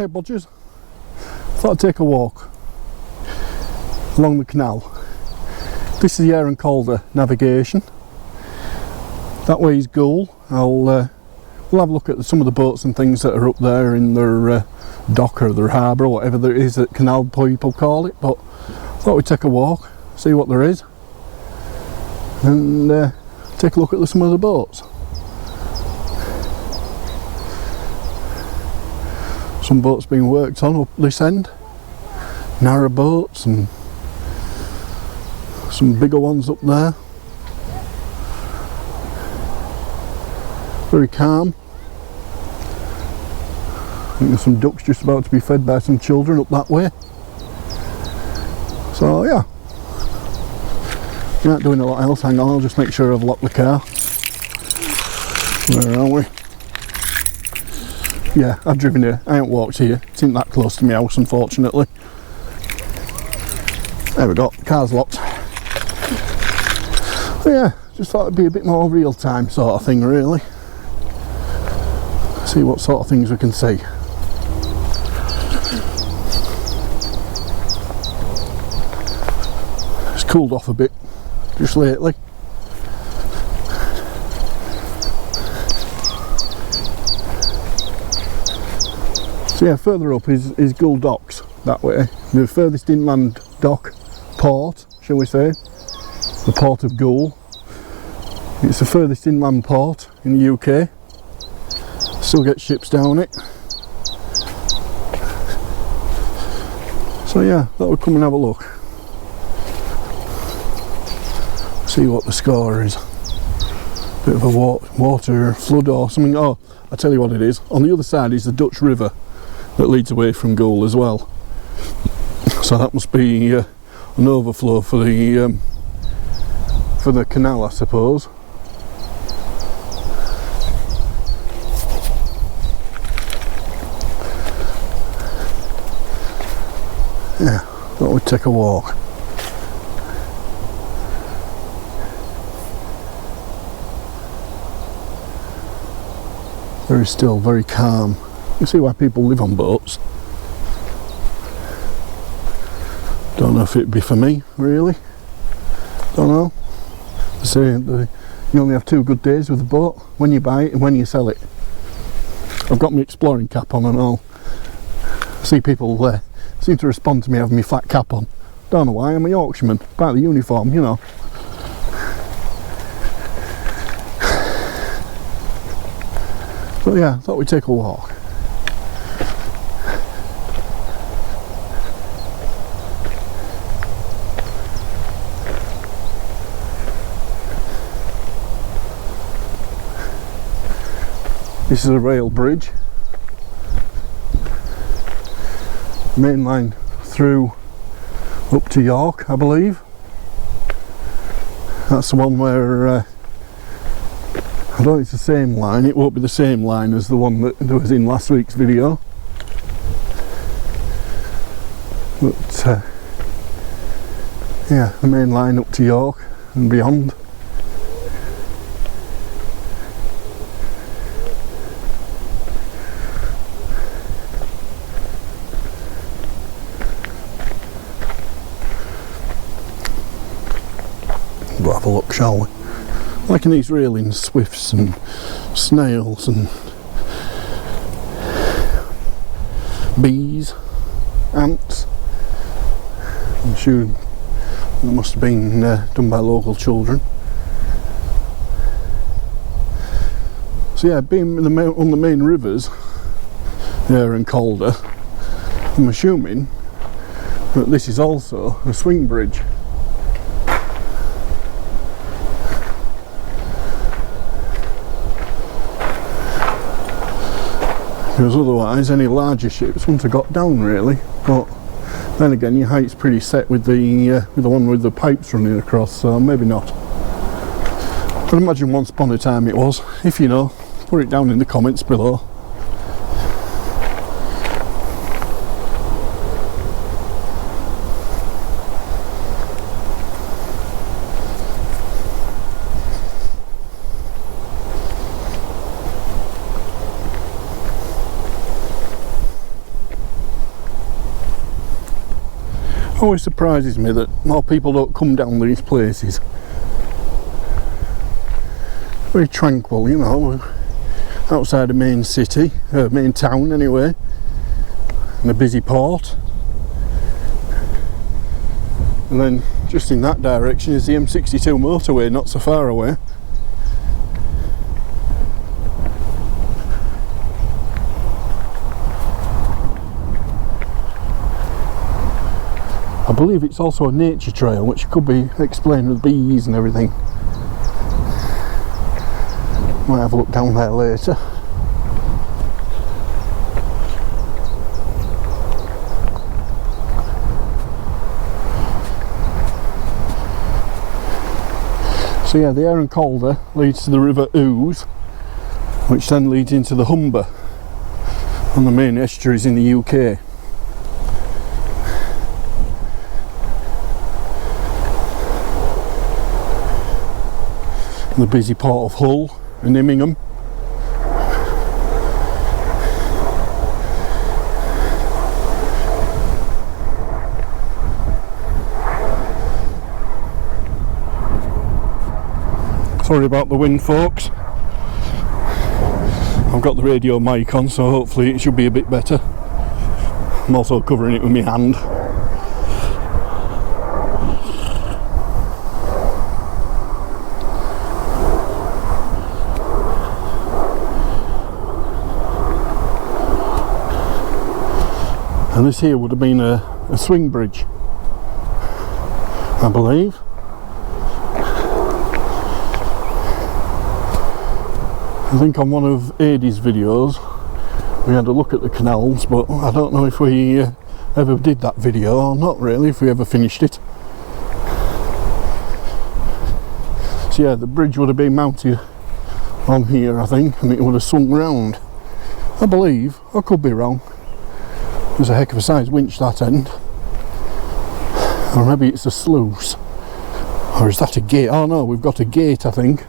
Hey Bodgers, thought I'd take a walk along the canal. This is the Aire and Calder Navigation. That way is Goole. We'll have a look at some of the boats and things that are up there in their dock or their harbour or whatever there is that canal people call it, but thought we'd take a walk, see what there is, and take a look at some of the boats. Some boats being worked on up this end, narrow boats and some bigger ones up there. Very calm. I think there's some ducks just about to be fed by some children up that way. So yeah, not doing a lot else. Hang on, I'll just make sure I've locked the car. Where are we? Yeah, I've driven here. I haven't walked here. It's not that close to my house, unfortunately. There we go, car's locked. But yeah, just thought it'd be a bit more real time sort of thing, really. See what sort of things we can see. It's cooled off a bit just lately. So yeah, further up is Goole docks, that way. The furthest inland dock, port, shall we say, the port of Goole. It's the furthest inland port in the UK. Still get ships down it. So yeah, thought we'd come and have a look. See what the score is. Bit of a water flood or something. Oh, I'll tell you what it is. On the other side is the Dutch River that leads away from Goole as well. So that must be an overflow for the canal, I suppose. Yeah, thought we'd take a walk. Very still, very calm. You see why people live on boats. Don't know if it'd be for me, really. Don't know. They say you only have 2 good days with a boat, when you buy it and when you sell it. I've got my exploring cap on and all. I see people seem to respond to me having my flat cap on. Don't know why, I'm a Yorkshireman, part of the uniform, you know. But yeah, thought we'd take a walk. This is a rail bridge. Main line through up to York, I believe. That's the one where I don't think it's the same line. It won't be the same line as the one that was in last week's video. But yeah, the main line up to York and beyond. We'll have a look, shall we? Liking these railing swifts and snails and bees, ants. I'm sure they must have been done by local children. So yeah, being on the main rivers, Aire and Calder, I'm assuming that this is also a swing bridge. Because otherwise any larger ships wouldn't have got down, really. But then again, your height's pretty set with the one with the pipes running across, so maybe not. I'd imagine once upon a time it was. If you know, put it down in the comments below. Always surprises me that more people don't come down these places. Very tranquil, you know, outside the main city, main town anyway, and a busy port. And then just in that direction is the M62 motorway, not so far away. I believe it's also a nature trail, which could be explained with bees and everything. Might have a look down there later. So yeah, the Aire and Calder leads to the River Ouse, which then leads into the Humber on the main estuaries in the UK. The busy port of Hull and Immingham. Sorry about the wind, folks. I've got the radio mic on, so hopefully it should be a bit better. I'm also covering it with my hand. And this here would have been a swing bridge, I believe. I think on one of Aire's videos we had a look at the canals, but I don't know if we ever did that video or not really, if we ever finished it. So yeah, the bridge would have been mounted on here, I think, and it would have swung round, I believe. I could be wrong. There's a heck of a size winch that end. Or maybe it's a sluice. Or is that a gate? Oh no, we've got a gate, I think.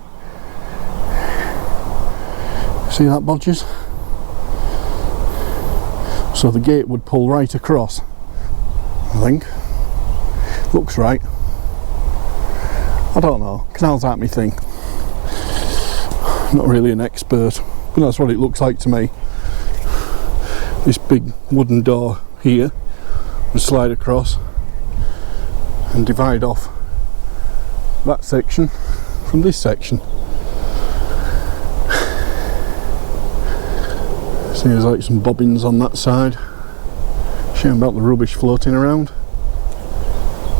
See that, bodgers? So the gate would pull right across, I think. Looks right. I don't know. Canals aren't my thing. Not really an expert, but that's what it looks like to me. This big wooden door here would slide across and divide off that section from this section. See, there's like some bobbins on that side. Shame about the rubbish floating around.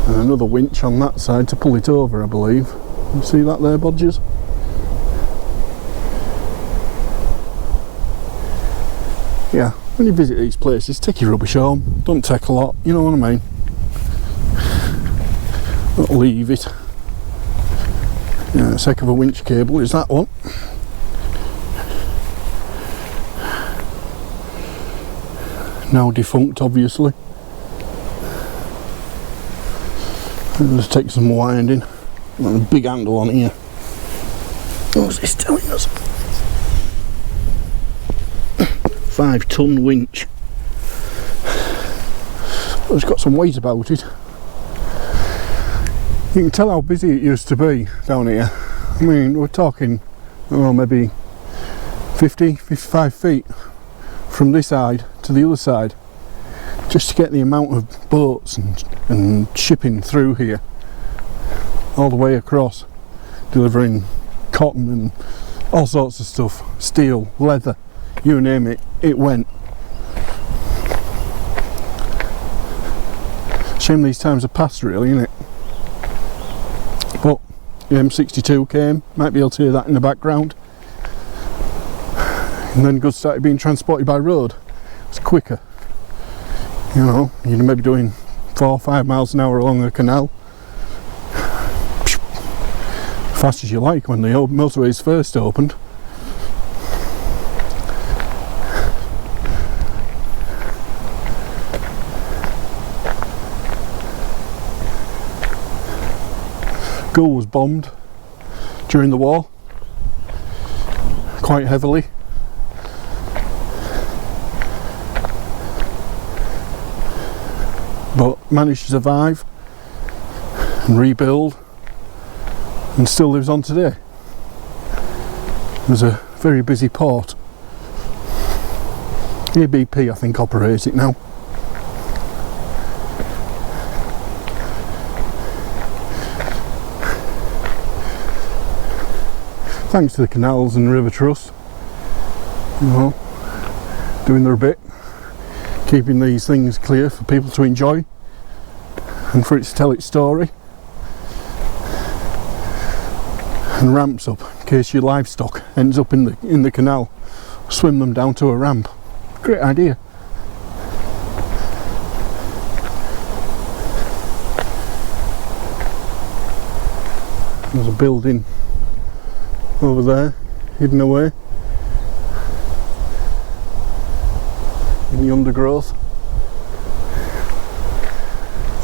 And another winch on that side to pull it over, I believe. You see that there, bodgers? Yeah, when you visit these places, take your rubbish home. Don't take a lot, you know what I mean? Don't leave it. Yeah, a heck of a winch cable is that one. Now defunct, obviously. Let's take some winding. And a big handle on here. What's this telling us? 5-ton winch. Well, it's got some weight about it. You can tell how busy it used to be down here. I mean, we're talking, oh, maybe 50, 55 feet from this side to the other side, just to get the amount of boats and shipping through here, all the way across, delivering cotton and all sorts of stuff, steel, leather, you name it, it went. Shame these times are past, really, isn't it? But the M62 came, might be able to hear that in the background. And then goods started being transported by road. It's quicker. You know, you're maybe doing 4 or 5 miles an hour along the canal. Fast as you like when the motorways first opened. Goole was bombed during the war, quite heavily. but managed to survive and rebuild and still lives on today. It was a very busy port. ABP I think operates it now. Thanks to the canals and river trust, you know, doing their bit, keeping these things clear for people to enjoy and for it to tell its story, and ramps up in case your livestock ends up in the canal. Swim them down to a ramp. Great idea. There's a building over there, hidden away in the undergrowth,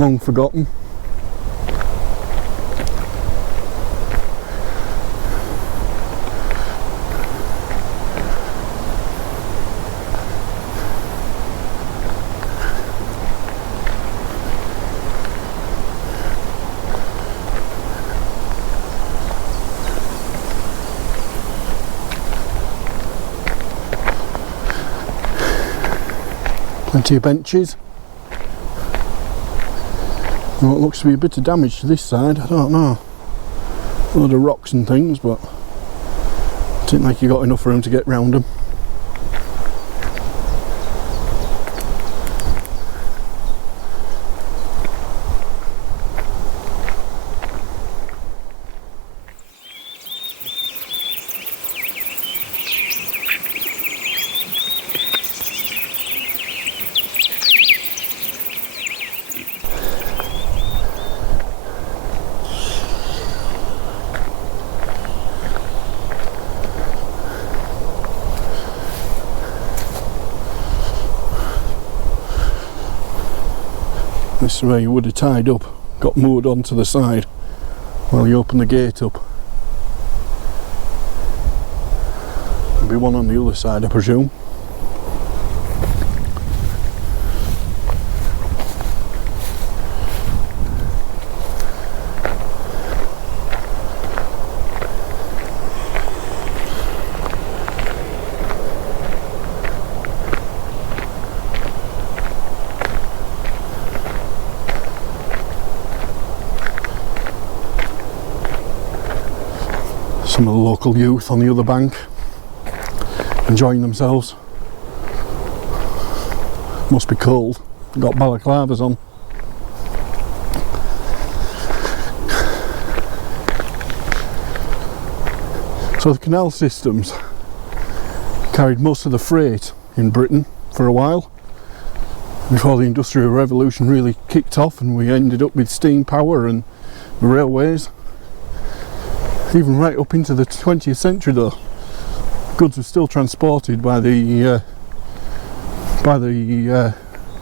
long forgotten. Plenty of benches. Well, it looks to be a bit of damage to this side, I don't know. A load of rocks and things, but it didn't like you got enough room to get round them. This is where you would have tied up, got moored onto the side while you open the gate up. There'll be one on the other side, I presume. Some of the local youth on the other bank enjoying themselves. Must be cold. Got balaclavas on. So the canal systems carried most of the freight in Britain for a while before the Industrial Revolution really kicked off and we ended up with steam power and railways. Even right up into the 20th century though, goods were still transported by the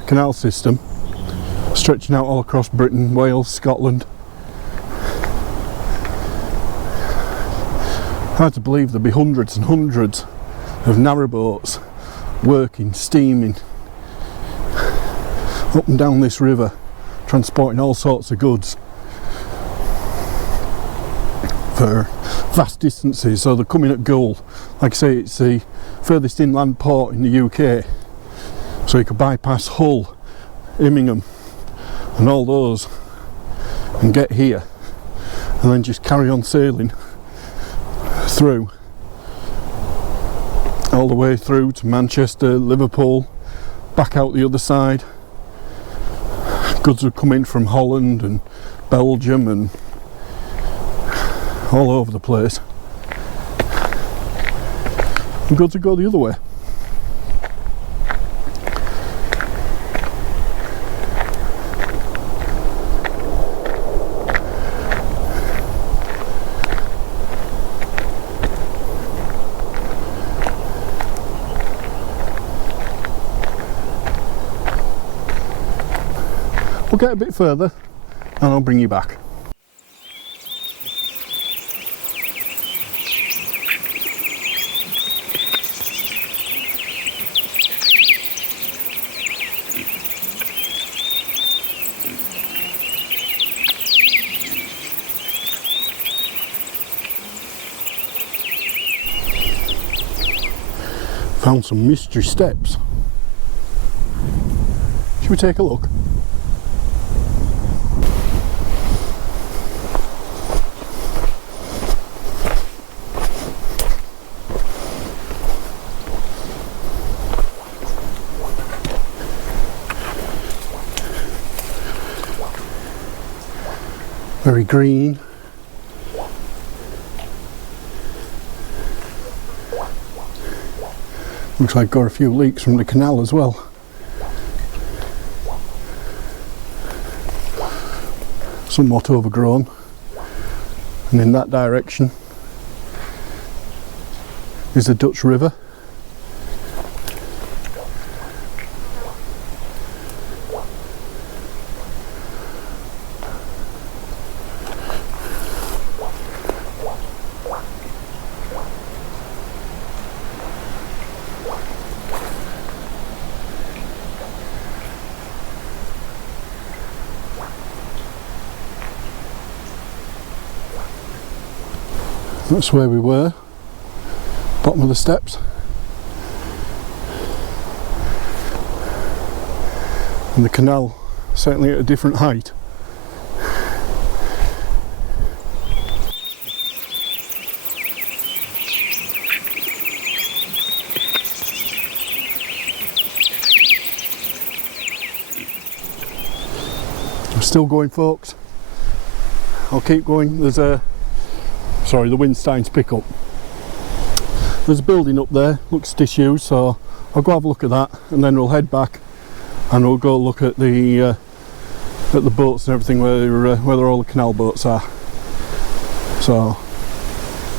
canal system, stretching out all across Britain, Wales, Scotland. Hard to believe there'd be hundreds and hundreds of narrowboats working, steaming up and down this river, transporting all sorts of goods for vast distances. So they're coming at Goole. Like I say, it's the furthest inland port in the UK, so you could bypass Hull, Immingham and all those and get here and then just carry on sailing through all the way through to Manchester, Liverpool, back out the other side. Goods would come in from Holland and Belgium and all over the place, and goods would go the other way. We'll get a bit further and I'll bring you back. Found some mystery steps. Should we take a look? Very green. Looks like got a few leaks from the canal as well. Somewhat overgrown. And in that direction is the Dutch River. That's where we were, bottom of the steps. And the canal certainly at a different height. I'm still going, folks. I'll keep going. There's a sorry, the wind's starting to pick up. There's a building up there, looks disused, so I'll go have a look at that, and then we'll head back and we'll go look at the boats and everything where all the canal boats are. So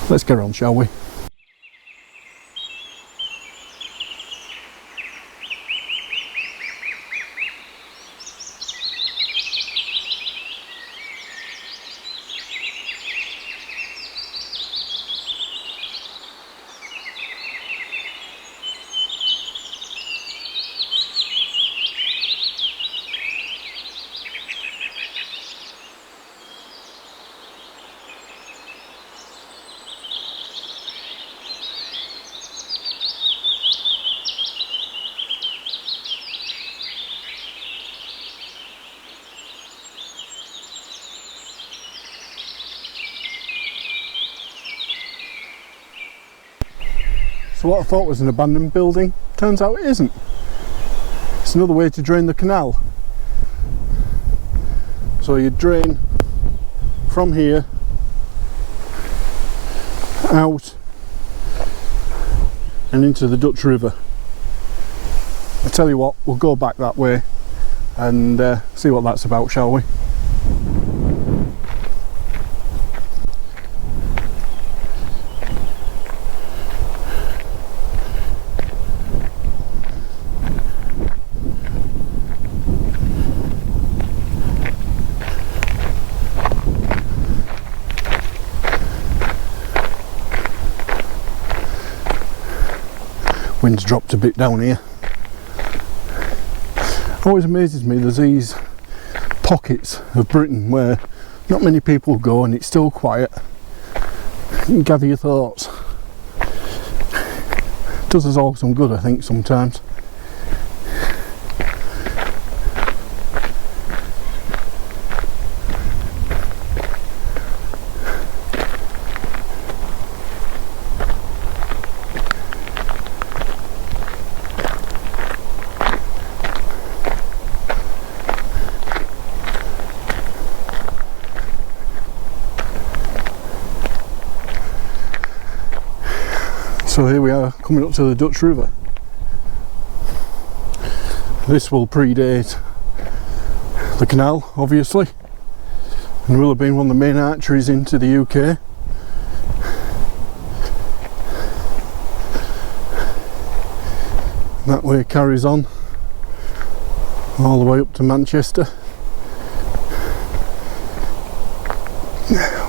let's get on, shall we? So what I thought was an abandoned building, turns out it isn't. It's another way to drain the canal. So you drain from here out and into the Dutch River. I tell you what, we'll go back that way and see what that's about, shall we? Wind's dropped a bit down here. Always amazes me, there's these pockets of Britain where not many people go and it's still quiet. You can gather your thoughts. Does us all some good, I think, sometimes. So here we are, coming up to the Dutch River. This will predate the canal, obviously, and will have been one of the main arteries into the UK. That way it carries on all the way up to Manchester.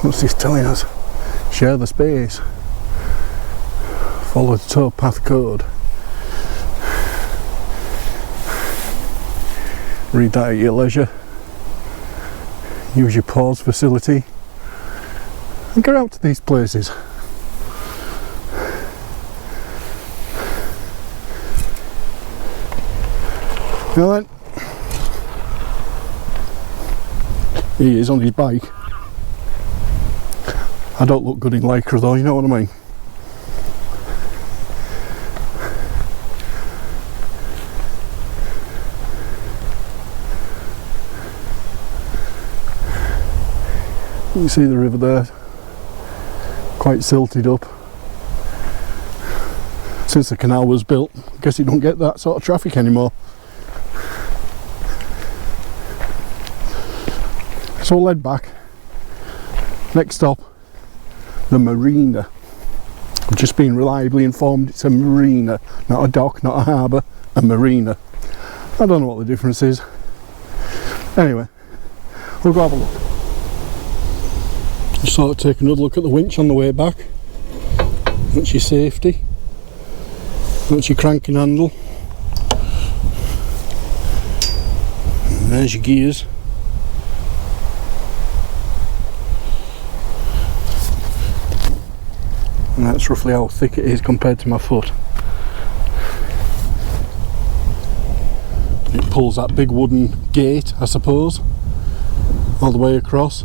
What's this telling us? Share the space. Follow the towpath code. Read that at your leisure. Use your pause facility and get out to these places. Now then, he is on his bike. I don't look good in lycra though, you know what I mean? You can see the river there, quite silted up. Since the canal was built, I guess you don't get that sort of traffic anymore. So we'll head back. Next stop, the marina. I've just been reliably informed it's a marina, not a dock, not a harbour, a marina. I don't know what the difference is. Anyway, we'll go have a look. Just sort of take another look at the winch on the way back. That's your safety. That's your cranking handle. And there's your gears. And that's roughly how thick it is compared to my foot. It pulls that big wooden gate, I suppose, all the way across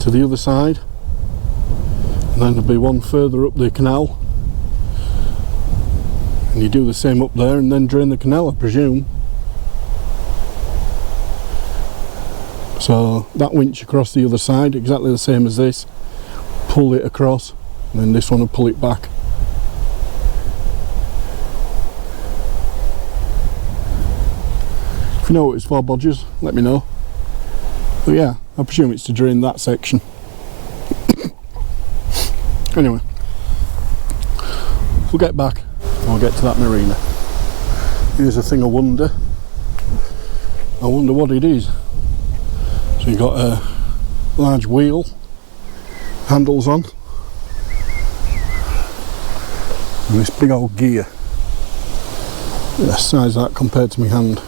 to the other side, and then there'll be one further up the canal, and you do the same up there and then drain the canal, I presume. So that winch across the other side, exactly the same as this, pull it across, and then this one will pull it back. If you know what it's for, bodgers, let me know. But yeah, I presume it's to drain that section. Anyway, we'll get back and we'll get to that marina. Here's a thing I wonder what it is. So you've got a large wheel, handles on, and this big old gear. The size of that compared to my hand.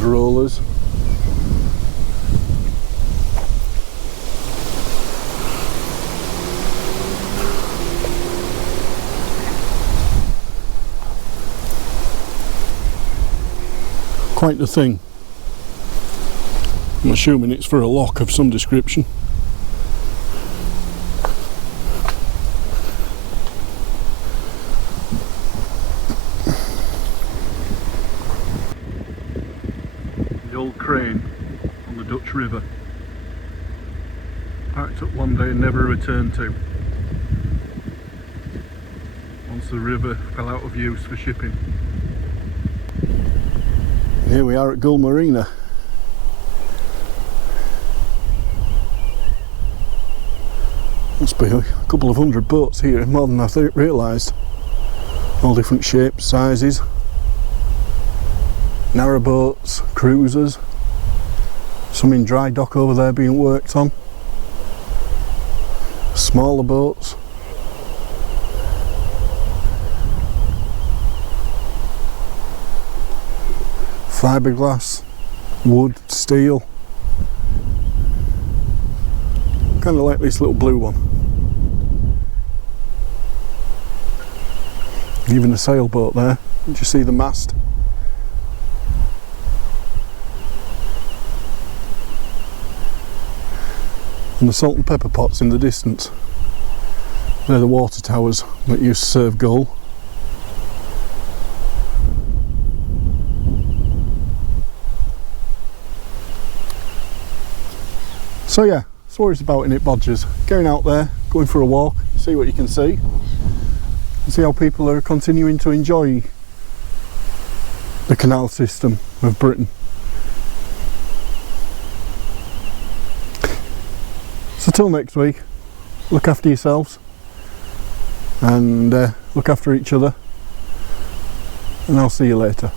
Rollers. Quite the thing. I'm assuming it's for a lock of some description. Old crane on the Dutch River, packed up one day and never returned to, once the river fell out of use for shipping. And here we are at Goole Marina. Must be a couple of hundred boats here, more than I realised. All different shapes, sizes. Narrow boats, cruisers, some in dry dock over there being worked on, smaller boats, fiberglass, wood, steel, kind of like this little blue one. Even a sailboat there, did you see the mast? And the salt and pepper pots in the distance. They're the water towers that used to serve Goole. So yeah, that's what it's about in it, bodgers. Going out there, going for a walk, see what you can see, and see how people are continuing to enjoy the canal system of Britain. So till next week, look after yourselves and look after each other, and I'll see you later.